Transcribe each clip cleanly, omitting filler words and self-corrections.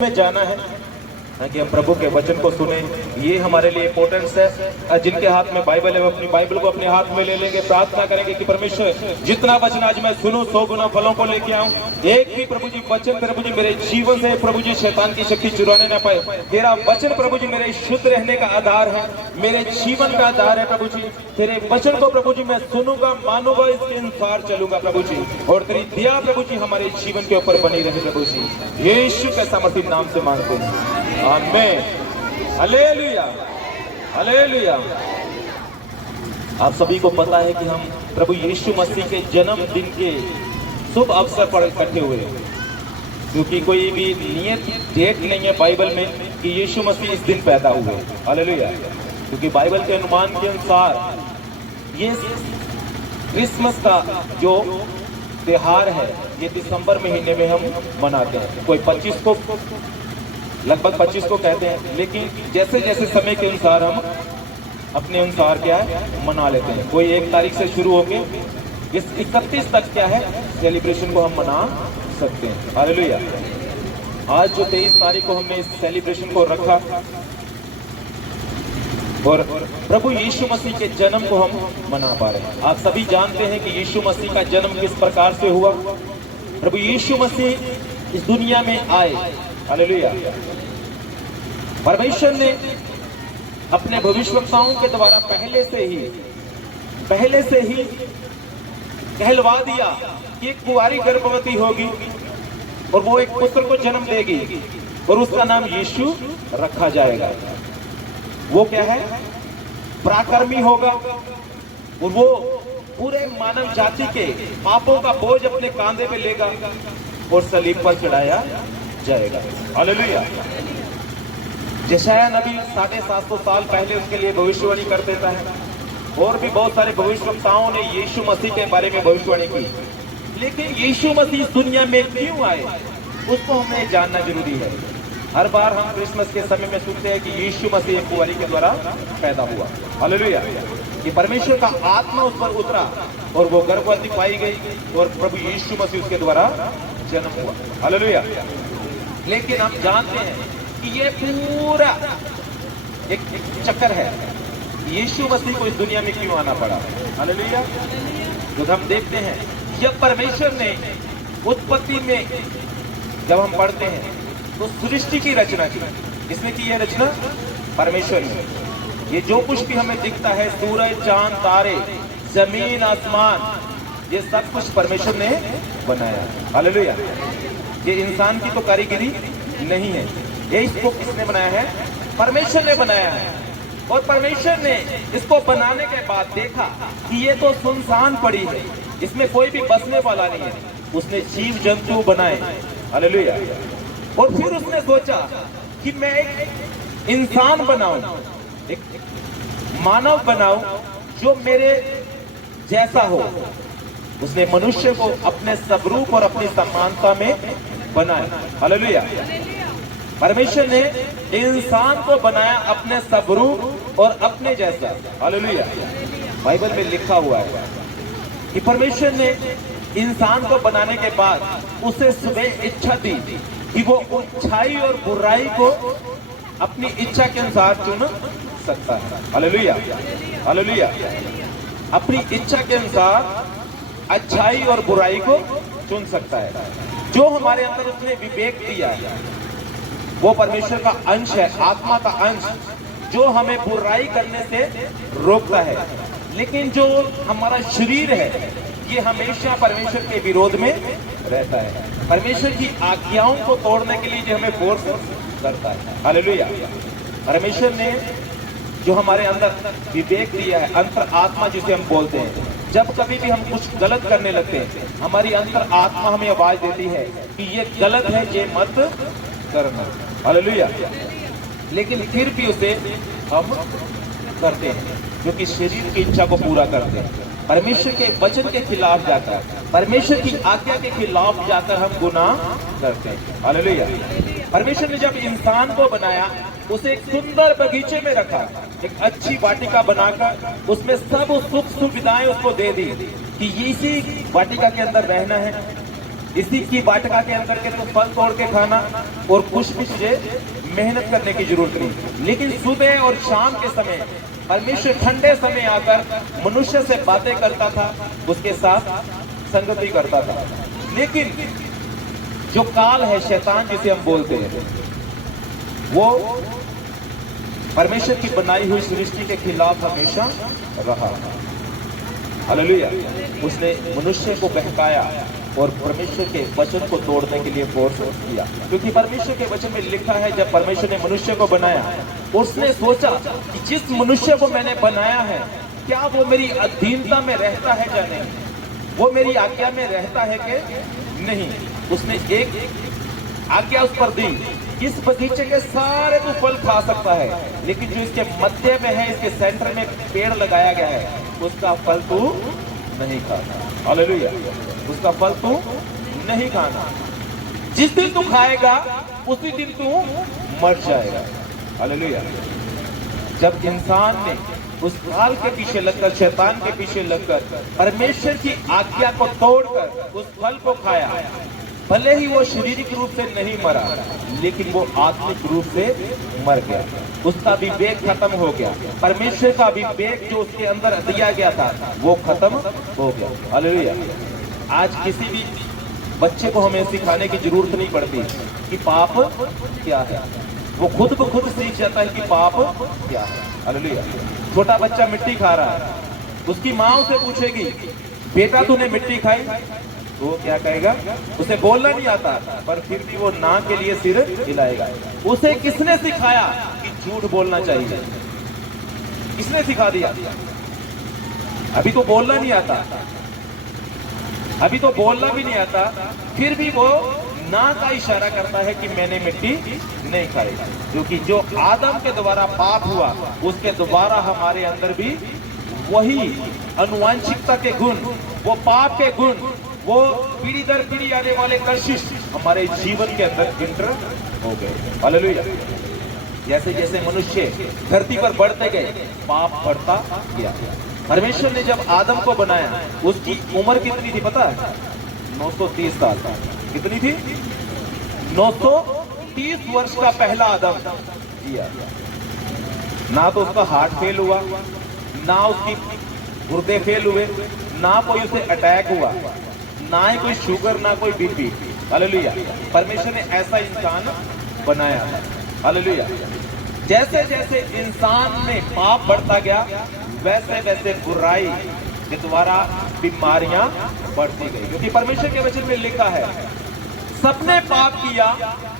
में जाना है कि हम प्रभु के वचन को सुने। ये हमारे लिए इंपॉर्टेंस है। जिनके हाथ में बाइबल है वो अपनी बाइबल को अपने हाथ में ले लेंगे, प्रार्थना करेंगे कि परमेश्वर जितना वचन आज मैं सुनूं 100 गुना फलों को लेके आऊं। एक भी प्रभु जी वचन प्रभु जी मेरे जीवन से प्रभु जी शैतान की शक्ति चुराने ना पाए। तेरा वचन प्रभु जी मेरे शुद्ध रहने का आधार है, मेरे जीवन का आधार है प्रभु जी। तेरे वचन को प्रभु जी मैं सुनूंगा, मानूंगा, इसके अनुसार चलूंगा प्रभु जी। और तेरी दया प्रभु जी हमारे जीवन के ऊपर बनी रहे प्रभु जी। यीशु के समर्पित नाम से मांगते हैं, आमीन। Hallelujah, hallelujah. आप सभी को पता है कि हम प्रभु यीशु मसीह के जन्मदिन के शुभ अवसर पर इकट्ठे हुए हैं, क्योंकि कोई भी नियत डेट नहीं है बाइबल में कि यीशु मसीह इस दिन पैदा हुए। हालेलुया। क्योंकि बाइबल के अनुमान के अनुसार ये क्रिसमस का जो त्योहार है ये दिसंबर महीने में हम मनाते हैं। कोई 25 को, लगभग 25 को कहते हैं, लेकिन जैसे जैसे समय के अनुसार हम अपने अनुसार क्या है मना लेते हैं। कोई 1 तारीख से शुरू होके इस 31 तक क्या है सेलिब्रेशन को हम मना सकते हैं। हालेलुया। आज जो 23 तारीख को हमने इस सेलिब्रेशन को रखा और प्रभु यीशु मसीह के जन्म को हम मना पा रहे हैं। आप सभी जानते हैं कि यीशु मसीह का जन्म किस प्रकार से हुआ। प्रभु यीशु मसीह इस दुनिया में आए। हालेलुया। परमेश्वर ने अपने भविष्यवक्ताओं के द्वारा पहले से ही कहलवा दिया कि एक कुंवारी गर्भवती होगी और वो एक पुत्र को जन्म देगी और उसका नाम यीशु रखा जाएगा। वो क्या है, पराक्रमी होगा और वो पूरे मानव जाति के पापों का बोझ अपने कांधे पे लेगा और सलीब पर चढ़ाया जाएगा। हालेलुया। यशायाह नबी 750 साल पहले उसके लिए भविष्यवाणी कर देता है और भी बहुत सारे भविष्यवक्ताओं ने यीशु मसीह के बारे में भविष्यवाणी की। लेकिन यीशु मसीह इस दुनिया में क्यों आए उसको हमें जानना जरूरी है। हर बार हम क्रिसमस के समय में सुनते हैं कि यीशु मसीह एक कुंवारी के द्वारा पैदा हुआ। हालेलुया। कि परमेश्वर का आत्मा उस पर उतरा और वो गर्भवती पाई गई और प्रभु यीशु मसीह उसके द्वारा जन्म हुआ। हालेलुया। लेकिन हम जानते हैं कि ये पूरा एक चक्कर है, यीशु मसीह को इस दुनिया में क्यों आना पड़ा। हालेलुया। तो हम देखते हैं जब परमेश्वर ने उत्पत्ति में जब हम पढ़ते हैं तो सृष्टि की रचना की। इसमें की यह रचना परमेश्वर ने, ये जो कुछ भी हमें दिखता है, सूरज, चांद, तारे, जमीन, आसमान, ये सब कुछ परमेश्वर ने बनाया। हालेलुया। ये इंसान की तो कारीगरी नहीं है, ये इसको किसने बनाया है, परमेश्वर ने बनाया है। और परमेश्वर ने इसको बनाने के बाद देखा कि ये तो सुनसान पड़ी है, इसमें कोई भी बसने वाला नहीं है। उसने जीव जंतु बनाए। हालेलुया। और फिर उसने सोचा कि मैं एक इंसान बनाऊं, एक मानव बनाऊं जो मेरे जैसा हो। उसने मनुष्य को अपने स्वरूप और अपनी समानता में बनाया। हालेलुया। परमेश्वर ने इंसान को बनाया अपने स्वरूप और अपने जैसा। हालेलुया। बाइबल में लिखा हुआ है कि परमेश्वर ने इंसान को बनाने के बाद उसे सुबह इच्छा दी कि वो अच्छाई और बुराई को अपनी इच्छा के अनुसार चुन सकता है। हालेलुया। हालेलुया। अपनी इच्छा के अनुसार अच्छाई और बुराई को चुन सकता है। जो हमारे अंदर उसने विवेक दिया है वो परमेश्वर का अंश है, आत्मा का अंश, जो हमें बुराई करने से रोकता है। लेकिन जो हमारा शरीर है ये हमेशा परमेश्वर के विरोध में रहता है, परमेश्वर की आज्ञाओं को तोड़ने के लिए जो हमें फोर्स करता है। हालेलुया। परमेश्वर ने जो हमारे अंदर विवेक दिया है, अंतर आत्मा जिसे हम बोलते हैं, जब कभी भी हम कुछ गलत करने लगते हैं हमारी अंतर आत्मा हमें आवाज देती है कि ये गलत है, ये मत करना। हालेलुया। लेकिन फिर भी उसे हम करते हैं क्योंकि शरीर की इच्छा को पूरा करते हैं। परमेश्वर के वचन के खिलाफ जाकर, परमेश्वर की आज्ञा के खिलाफ जाकर हम गुनाह करते हैं। हालेलुया। परमेश्वर ने जब इंसान को बनाया उसे एक सुंदर बगीचे में रखा, एक अच्छी वाटिका बनाकर उसमें सब सुख सुविधाएं उसको दे दी कि इसी वाटिका के अंदर रहना है, इसी की वाटिका के अंदर के तो फल तोड़ के खाना और कुछ भी तुझे मेहनत करने की जरूरत नहीं। लेकिन सुबह और शाम के समय परमेश्वर ठंडे समय आकर मनुष्य से बातें करता था, उसके साथ संगति करता था। लेकिन जो काल है, शैतान जिसे हम बोलते हैं, वो परमेश्वर की बनाई हुई सृष्टि के खिलाफ हमेशा रहा। हालेलुया। उसने मनुष्य को बहकाया और परमेश्वर के वचन को तोड़ने के लिए फोर्स किया, क्योंकि परमेश्वर के वचन में लिखा है, जब परमेश्वर ने मनुष्य को बनाया, उसने सोचा कि जिस मनुष्य को मैंने बनाया है, क्या वो मेरी अधीनता में रहता है या नहीं, वो मेरी आज्ञा में रहता है कि नहीं। उसने एक आज्ञा उस पर दी, इस बगीचे के सारे तो फल खा सकता है, लेकिन जो इसके मध्य में है, इसके सेंटर में पेड़ लगाया गया है, उसका फल तू नहीं खाना। हालेलुया। उसका फल तू नहीं खाना। जिस दिन तू खाएगा उसी दिन तू मर जाएगा। हालेलुया। जब इंसान ने उस काल के पीछे लगकर, शैतान के पीछे लगकर परमेश्वर की आज्ञा को तोड़कर उस फल को खाया, भले ही वो शारीरिक रूप से नहीं मरा, लेकिन वो आत्मिक रूप से मर गया। उसका विवेक खत्म हो गया। परमेश्वर का विवेक जो उसके अंदर दिया गया था, वो खत्म हो गया। हालेलुया। आज किसी भी बच्चे को हमें सिखाने की जरूरत नहीं पड़ती कि पाप क्या है, वो खुद ब खुद सीख जाता है कि पाप क्या है। हालेलुया। छोटा बच्चा मिट्टी खा रहा है, उसकी माँ उसे पूछेगी, बेटा तूने मिट्टी खाई? तो वो क्या कहेगा? उसे बोलना नहीं आता, पर फिर भी वो ना के लिए सिर हिलाएगा। उसे किसने सिखाया कि झूठ बोलना चाहिए? किसने सिखा दिया? अभी तो बोलना नहीं आता, अभी तो बोलना भी नहीं आता, फिर भी वो ना का इशारा करता है कि मैंने मिट्टी नहीं खाई। क्योंकि जो आदम के द्वारा पाप हुआ, उसके द्वारा हमारे अंदर भी वही अनुवांशिकता के गुण, वो पाप के गुण, वो पीढ़ी दर पीढ़ी आने वाले कशिश हमारे जीवन के अंदर इंटर हो गए। हालेलुया। जैसे जैसे मनुष्य धरती पर बढ़ते गए, पाप बढ़ता गया। परमेश्वर ने जब आदम को बनाया, उसकी उम्र कितनी थी पता है? 930 साल। कितनी थी? 930 वर्ष का पहला आदम जिया। ना तो उसका हार्ट फेल हुआ, ना उसकी गुर्दे फेल हुए, ना कोई उसे अटैक हुआ, ना ही कोई शुगर, ना कोई बीपी। हालेलुया। परमेश्वर ने ऐसा इंसान बनाया। हालेलुया। जैसे जैसे इंसान में पाप बढ़ता गया, वैसे वैसे बुराई के द्वारा बीमारियां बढ़ती गई। क्योंकि परमेश्वर के वचन में लिखा है, सबने पाप किया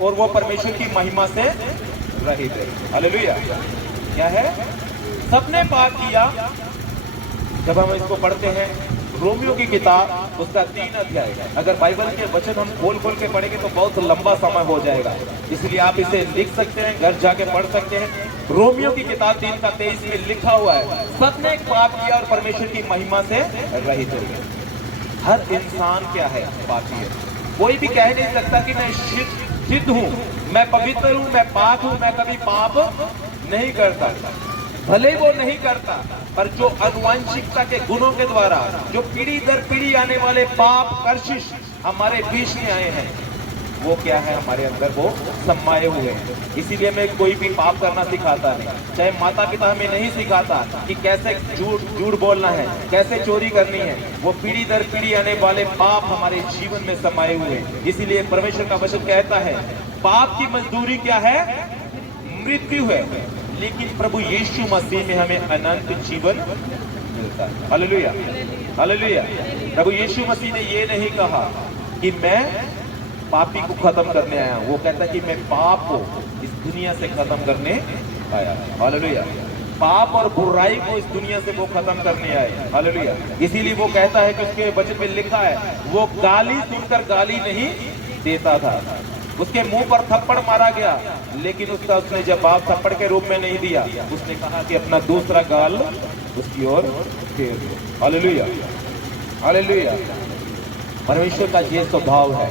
और वो परमेश्वर की महिमा से रहित है। हालेलुया। क्या है? सबने पाप किया। जब हम इसको पढ़ते हैं, रोमियो की किताब उसका 3 अध्याय, अगर बाइबल के वचन हम खोल खोल के पढ़ेंगे तो बहुत लंबा समय हो जाएगा, इसलिए आप इसे लिख सकते हैं, घर जाके पढ़ सकते हैं। रोमियो की किताब 3 का 23 में लिखा हुआ है, सबने पाप किया और परमेश्वर की महिमा से रहित हो गए। हर इंसान क्या है? पापी है। कोई भी कह नहीं सकता कि मैं सिद्ध हूं, मैं पवित्र हूं, मैं पाक हूं, मैं कभी पाप नहीं करता। भले वो नहीं करता, पर जो अनुवांशिकता के गुणों के द्वारा, जो पीढ़ी दर पीढ़ी आने वाले पाप कशिश हमारे बीच में आए हैं, वो क्या है? हमारे अंदर वो समाये हुए हैं। इसीलिए मैं कोई भी पाप करना सिखाता नहीं। चाहे माता पिता हमें नहीं सिखाता कि कैसे झूठ बोलना है, कैसे चोरी करनी है, वो पीढ़ी दर पीढ़ी आने वाले पाप हमारे जीवन में समाये हुए हैं। इसीलिए परमेश्वर का वचन कहता है, पाप की मजदूरी क्या है? मृत्यु है, लेकिन प्रभु यीशु मसीह में हमें अनंत जीवन मिलता है। हालेलुया। हालेलुया। प्रभु यीशु मसीह ने ये नहीं कहा कि मैं पापी को खत्म करने आया हूं, वो कहता कि मैं पाप को इस दुनिया से खत्म करने आया। हालेलुया। पाप और बुराई को इस दुनिया से वो खत्म करने आए। हालेलुया। इसीलिए वो कहता है कि उसके वचन में लिखा है, वो गाली सुनकर गाली नहीं देता था। उसके मुंह पर थप्पड़ मारा गया, लेकिन उसने जवाब थप्पड़ के रूप में नहीं दिया। उसने कहा कि अपना दूसरा गाल उसकी ओर फेर दो। हालेलुया। हालेलुया। परमेश्वर का ये स्वभाव है।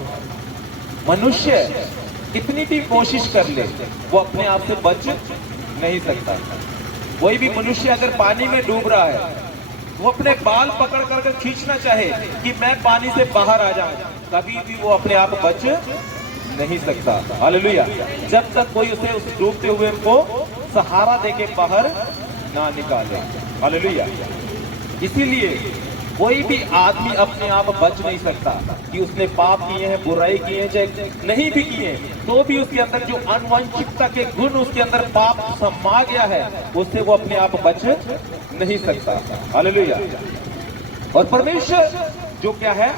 मनुष्य कितनी भी कोशिश कर ले, वो अपने आप से बच नहीं सकता। कोई भी मनुष्य अगर पानी में डूब रहा है, वो अपने बाल पकड़ कर खींचना चाहे कि मैं पानी से बाहर आ जाऊं, कभी भी वो अपने आप बच नहीं सकता। हालेलुया। जब तक कोई उसे उस डूबते हुए को सहारा देके बाहर ना निकाले। हालेलुया। इसीलिए कोई भी आदमी अपने आप बच नहीं सकता कि उसने पाप किए हैं, बुराई की है, चाहे नहीं भी किए, तो भी उसके अंदर जो अनुवांशिकता के गुण उसके अंदर पाप समा गया है, उससे वो अपने आप बच नहीं सकता। हालेलुया। और परमेश्वर जो क्या है,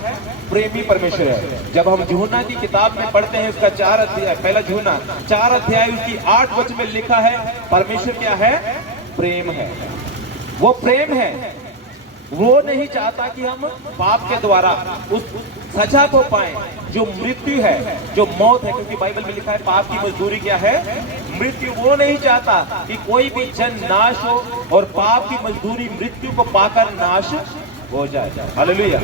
प्रेमी परमेश्वर है। जब हम यूहन्ना की किताब में पढ़ते हैं, उसका 4 अध्याय, पहला यूहन्ना 4 अध्याय उसकी 8 वचन में लिखा है, परमेश्वर क्या है, प्रेम है। वो प्रेम है, वो नहीं चाहता कि हम पाप के द्वारा उस सजा को पाएं जो मृत्यु है, जो मौत है, क्योंकि बाइबल में लिखा है पाप की मजदूरी क्या है, मृत्यु। वो नहीं चाहता कि कोई भी जन नाश हो और पाप की मजदूरी मृत्यु को पाकर नाश हो जाए। हालेलुया।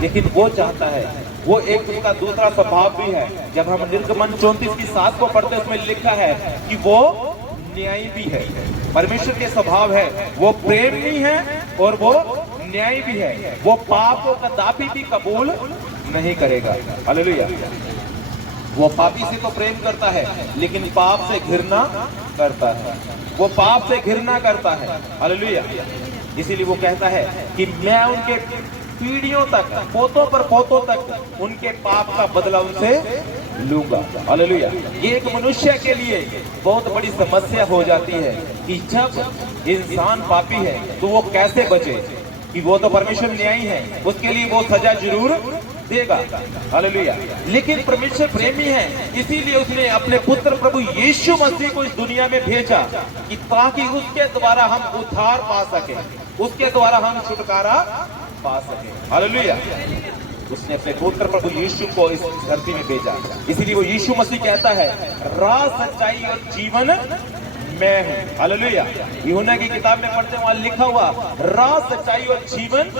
लेकिन वो चाहता है, वो एक उसका दूसरा स्वभाव भी है। जब हम निर्गमन 34 की 7 को पढ़ते हैं, उसमें लिखा है कि वो न्यायी भी है। परमेश्वर के स्वभाव है, वो प्रेम भी है और वो न्याय भी है। वो पाप को कदापि भी कबूल नहीं करेगा। हालेलुया। वो पापी से तो प्रेम करता है, लेकिन पाप से घृणा करता है। वो पाप से घृणा करता है। हालेलुया। इसीलिए वो कहता है कि मैं उनके पीढ़ियों तक, पोतों पर पोतों तक उनके पाप का बदला उनसे लूंगा। हालेलुया। ये एक मनुष्य के लिए बहुत बड़ी समस्या हो जाती है कि जब इंसान पापी है तो वो कैसे बचे, कि वो तो परमेश्वर न्यायी है, उसके लिए वो सजा जरूर देगा। हालेलुया। लेकिन परमेश्वर प्रेमी है, इसीलिए उसने अपने पुत्र प्रभु यीशु मसीह को इस दुनिया में भेजा कि ताकि उसके द्वारा हम उद्धार पा सके, उसके द्वारा हम छुटकारा पा सके। हालेलुया। उसने अपने पुत्र प्रभु यीशु को इस धरती में भेजा, इसीलिए वो यीशु मसीह कहता है, राह, सच्चाई और जीवन मैं हूं। हालेलुया। यूहन्ना की किताब में पढ़ते वहां लिखा हुआ, राह, सच्चाई और जीवन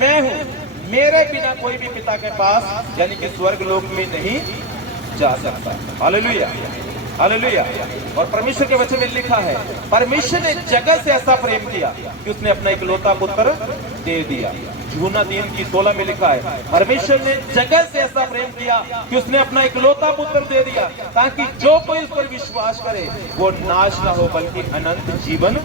मैं हूं, मेरे बिना कोई भी पिता के पास यानी कि स्वर्ग लोक में नहीं जा सकता। हालेलुया। हालेलुया। और परमेश्वर के वचन में लिखा है, परमेश्वर ने जगत से ऐसा प्रेम किया कि उसने अपना इकलौता पुत्र दे दिया। यूहन्ना 3:16 में लिखा है, परमेश्वर ने जगत से ऐसा प्रेम किया कि उसने अपना इकलौता पुत्र दे दिया, ताकि जो कोई उस पर विश्वास करे वो नाश ना हो बल्कि अनंत जीवन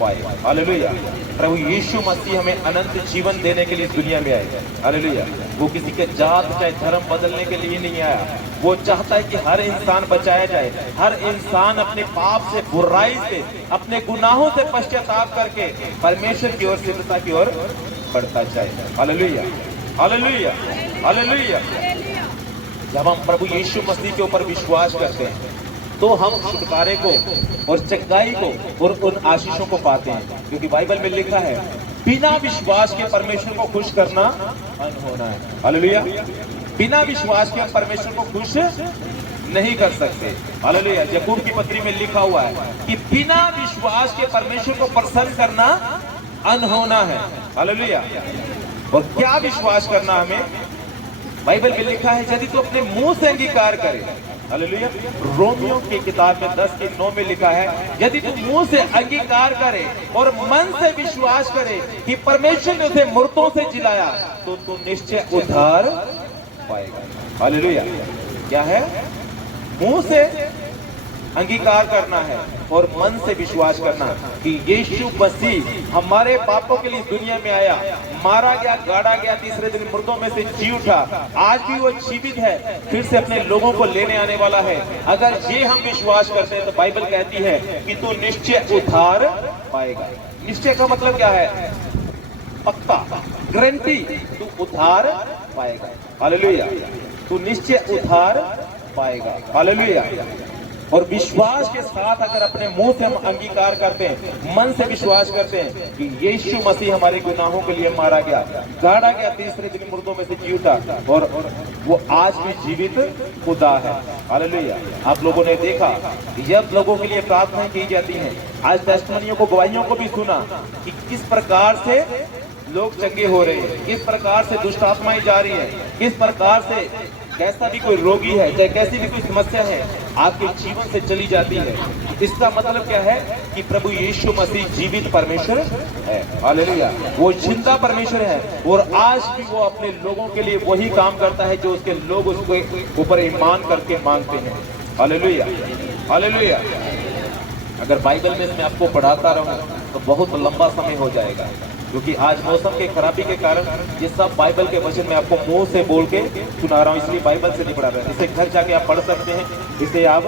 पाए। हालेलुया। प्रभु यीशु मसीह हमें अनंत जीवन देने के लिए इस दुनिया में आए। हालेलुया। वो किसी के जात चाहे धर्म बदलने के लिए नहीं आया, वो चाहता है कि हर इंसान बचाया जाए, हर इंसान अपने पाप से, बुराई से, अपने गुनाहों से पश्चाताप करके परमेश्वर की ओर, सिद्धता की ओर बढ़ता जाए। हालेलुया। हालेलुया। हालेलुया। जब हम प्रभु यीशु मसीह के ऊपर विश्वास करते हैं तो हम छुटकारे को और चंगाई को और उन आशीषों को पाते हैं, क्योंकि बाइबल में लिखा है, बिना विश्वास के परमेश्वर को खुश करना अनहोना है। हालेलुया। बिना विश्वास के हम परमेश्वर को खुश नहीं कर सकते। हालेलुया। याकूब की पत्री में लिखा हुआ है कि बिना विश्वास के परमेश्वर को प्रसन्न करना अनहोना है। हालेलुया। और क्या विश्वास करना हमें, बाइबल में लिखा है, यदि तू अपने मुंह से अंगीकार करे। हालेलुया। रोमियो की किताब में 10:9 में लिखा है, यदि तू मुंह से अंगीकार करे और मन से विश्वास करे कि परमेश्वर ने उसे मृतों से जिलाया, तो तू निश्चय उद्धार पाएगा। हालेलुया। क्या है, मुंह से अंगीकार करना है और मन से विश्वास करना कि यीशु मसीह हमारे पापों के लिए दुनिया में आया, मारा गया, गाड़ा गया, तीसरे दिन मुर्दों में से जी उठा, आज भी वो जीवित है, फिर से अपने लोगों को लेने आने वाला है। अगर ये हम विश्वास करते हैं तो बाइबल कहती है कि तू निश्चय उद्धार पाएगा। निश्चय का मतलब क्या है, पक्का, गारंटी, तू उद्धार पाएगा। हालेलुया। तू निश्चय उद्धार पाएगा। हालेलुया। और विश्वास के साथ अगर अपने मुंह से हम अंगीकार करते हैं, मन से विश्वास करते हैं कि यीशु मसीह हमारे गुनाहों के लिए मारा गया, गाड़ा गया, तीसरे दिन मुर्दों में से जी उठा और वो आज भी जीवित खुदा है। हालेलुया। आप लोगों ने देखा जब लोगों के लिए प्रार्थना की जाती है, आज टेस्टिमनियों को, गवाहियों को भी सुना कि किस प्रकार से लोग चंगे हो रहे हैं, किस प्रकार से दुष्ट आत्माएं जा रही है, किस प्रकार से कैसा भी कोई रोगी है, चाहे कैसी भी कोई समस्या है, आपके जीवन से चली जाती है, इसका मतलब क्या है कि प्रभु यीशु मसीह जीवित परमेश्वर है। हालेलुया, वो जिंदा परमेश्वर है और आज भी वो अपने लोगों के लिए वही काम करता है जो उसके लोग उसके ऊपर ईमान करके मांगते हैं। Hallelujah, hallelujah. अगर बाइबल में मैं आपको पढ़ाता रहूं तो बहुत लंबा समय हो जाएगा, क्योंकि आज मौसम के खराबी के कारण ये सब बाइबल के वचन में आपको मुंह से बोल के सुना रहा हूं, इसलिए बाइबल से नहीं पढ़ा रहा। इसे घर जाके आप पढ़ सकते हैं, इसे आप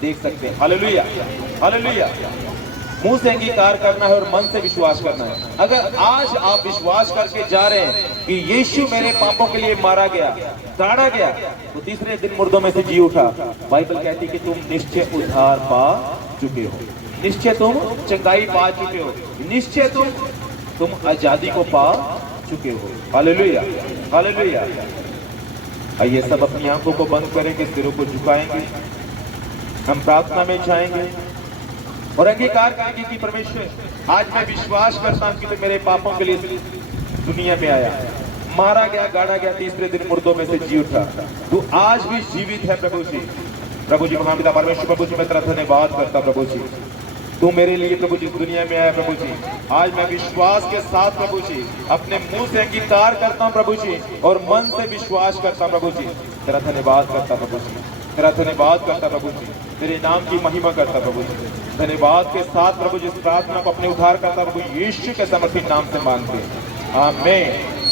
देख सकते हैं। Hallelujah, hallelujah. मुंह से अंगीकार करना है और मन से विश्वास करना है। अगर आज आप विश्वास करके जा रहे हैं कि यीशु मेरे पापों के लिए मारा गया, गाड़ा गया, तो तीसरे दिन मुर्दों में से जी उठा। बाइबल कहती कि तुम निश्चय उद्धार पा चुके हो, निश्चय तुम चंगाई पा चुके हो, निश्चय तुम आजादी को पा चुके हो। Hallelujah, hallelujah. आइए सब अपनी आंखों को बंद करेंगे, सिरों को झुकाएंगे, हम प्रार्थना में जाएंगे और अंगीकार करेंगे कि परमेश्वर, आज मैं विश्वास करता हूं कि तो मेरे पापों के लिए दुनिया में आया, मारा गया, गाड़ा गया, तीसरे दिन मुर्दों में से जी उठा, तू आज भी जीवित है। प्रभु जी, प्रभु जी, महापिता परमेश्वर, प्रभु जी मैं तेरा धन्यवाद करता। प्रभु जी तू मेरे लिए प्रभु जी दुनिया में आया। प्रभु जी आज मैं विश्वास के साथ प्रभु जी अपने मुंह से अंगीकार करता हूं प्रभु जी, और मन से विश्वास करता प्रभु जी, तेरा धन्यवाद करता प्रभु जी, तेरा धन्यवाद करता प्रभु जी, तेरे नाम की महिमा करता प्रभु जी। धन्यवाद के साथ प्रभु जी इस प्रार्थना को अपने उद्धार करता प्रभु यीशु के समर्पित नाम से मांगते हैं, आमीन।